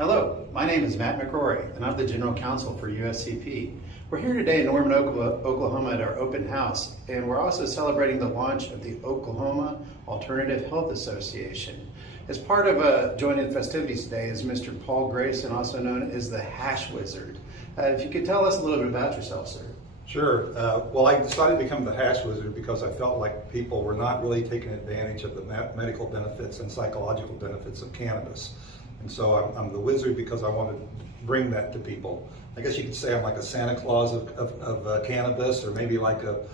Hello, my name is Matt McCrory, and I'm the General Counsel for USCP. We're here today in Norman, Oklahoma at our open house, and we're also celebrating the launch of the Oklahoma Alternative Health Association. As part of joining festivities today is Mr. Paul Grayson, also known as the Hash Wizard. If you could tell us a little bit about yourself, sir. Sure. Well, I decided to become the Hash Wizard because I felt like people were not really taking advantage of the medical benefits and psychological benefits of cannabis. And so I'm the wizard because I want to bring that to people. I guess you could say I'm like a Santa Claus of cannabis, or maybe like a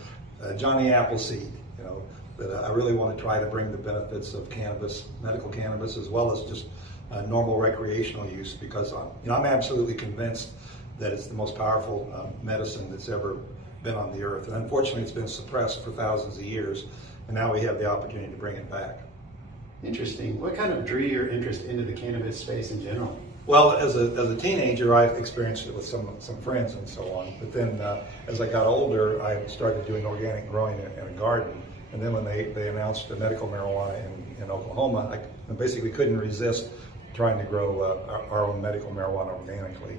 Johnny Appleseed, that I really want to try to bring the benefits of cannabis, medical cannabis, as well as just normal recreational use, because I'm absolutely convinced that it's the most powerful medicine that's ever been on the earth. And unfortunately, it's been suppressed for thousands of years, and now we have the opportunity to bring it back. Interesting. What kind of drew your interest into the cannabis space in general? Well, as a teenager, I experienced it with some friends and so on. But then as I got older, I started doing organic growing in a garden. And then when they announced the medical marijuana in Oklahoma, I basically couldn't resist trying to grow our own medical marijuana organically.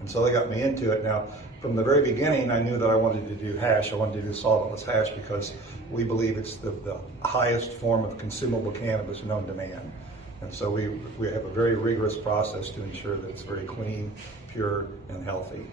And so they got me into it. Now, from the very beginning, I knew that I wanted to do hash. I wanted to do solventless hash because we believe it's the highest form of consumable cannabis known to man. And so we have a very rigorous process to ensure that it's very clean, pure, and healthy.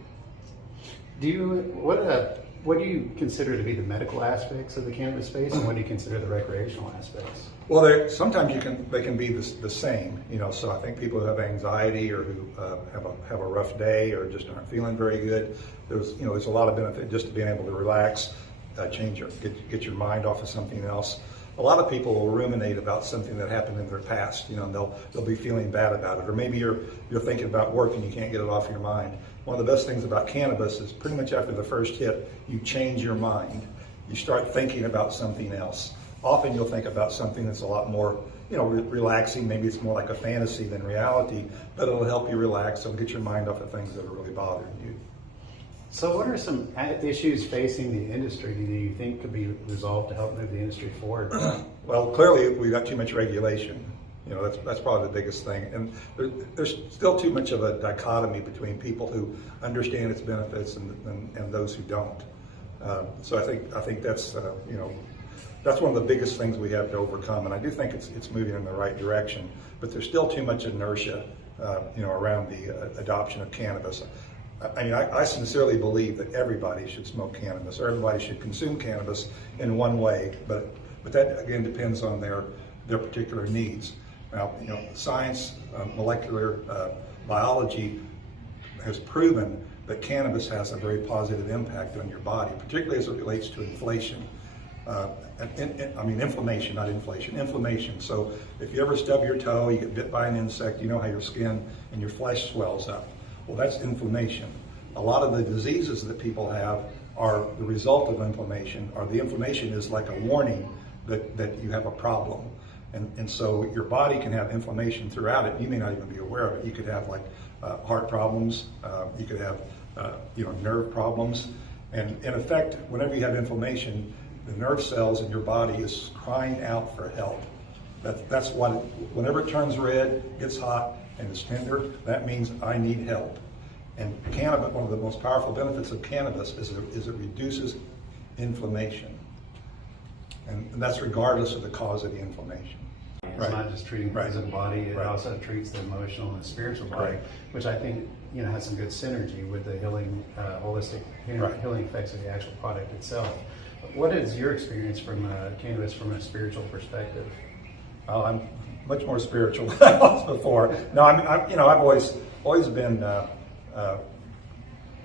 What do you consider to be the medical aspects of the cannabis space, and what do you consider the recreational aspects? Well, sometimes they can be the same. So I think people who have anxiety or who have a rough day or just aren't feeling very good, there's a lot of benefit just to being able to relax, get your mind off of something else. A lot of people will ruminate about something that happened in their past, and they'll be feeling bad about it. Or maybe you're thinking about work and you can't get it off your mind. One of the best things about cannabis is pretty much after the first hit, you change your mind. You start thinking about something else. Often you'll think about something that's a lot more, relaxing. Maybe it's more like a fantasy than reality, but it'll help you relax. It'll get your mind off of things that are really bothering you. So what are some issues facing the industry that you think could be resolved to help move the industry forward? Well, clearly we've got too much regulation. That's probably the biggest thing. And there's still too much of a dichotomy between people who understand its benefits and those who don't. So I think that's that's one of the biggest things we have to overcome. And I do think it's moving in the right direction, but there's still too much inertia around the adoption of cannabis. I sincerely believe that everybody should smoke cannabis, or everybody should consume cannabis in one way, but that again depends on their particular needs. Now, science, molecular biology has proven that cannabis has a very positive impact on your body, particularly as it relates to inflation. Inflammation, not inflation, inflammation. So if you ever stub your toe, you get bit by an insect, you know how your skin and your flesh swells up. Well, that's inflammation. A lot of the diseases that people have are the result of inflammation, or the inflammation is like a warning that you have a problem. And so your body can have inflammation throughout it. You may not even be aware of it. You could have heart problems. You could have nerve problems. And in effect, whenever you have inflammation, the nerve cells in your body is crying out for help. That's what whenever it turns red, gets hot, and is tender, that means I need help. And cannabis, one of the most powerful benefits of cannabis is it reduces inflammation. And that's regardless of the cause of the inflammation. It's not just treating the physical body, it also treats the emotional and spiritual body, which I think has some good synergy with the healing, holistic healing effects of the actual product itself. What is your experience from cannabis from a spiritual perspective? Oh, I'm much more spiritual than I was before. No, I've always been.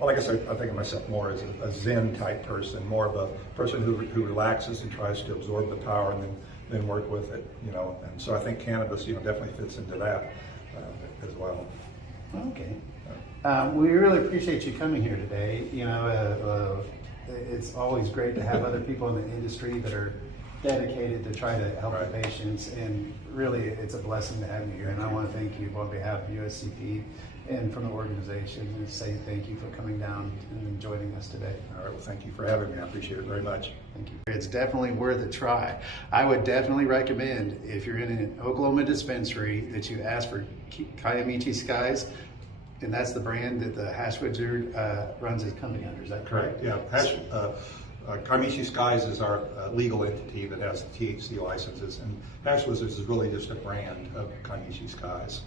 Well, I guess I think of myself more as a Zen type person, more of a person who relaxes and tries to absorb the power and then work with it. And so I think cannabis, definitely fits into that as well. Okay. We really appreciate you coming here today. It's always great to have other people in the industry that are dedicated to try to help Right. the patients, and really it's a blessing to have you here. And I want to thank you on behalf of USCP and from the organization, and say thank you for coming down and joining us today. All right, well, thank you for having me. I appreciate it very much. Thank you. It's definitely worth a try. I would definitely recommend, if you're in an Oklahoma dispensary, that you ask for Kiamichi Skies, and that's the brand that the Hash Wizard runs his company under. Is that correct? Yeah, Kiamichi Skies is our legal entity that has the THC licenses, and Hash Wizards is really just a brand of Kiamichi Skies.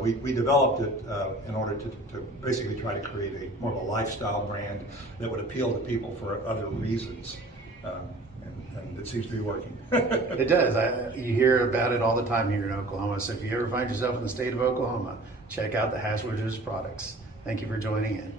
We developed it in order to basically try to create a more of a lifestyle brand that would appeal to people for other reasons, and it seems to be working. It does. You hear about it all the time here in Oklahoma. So if you ever find yourself in the state of Oklahoma, check out the Hash Wizards products. Thank you for joining in.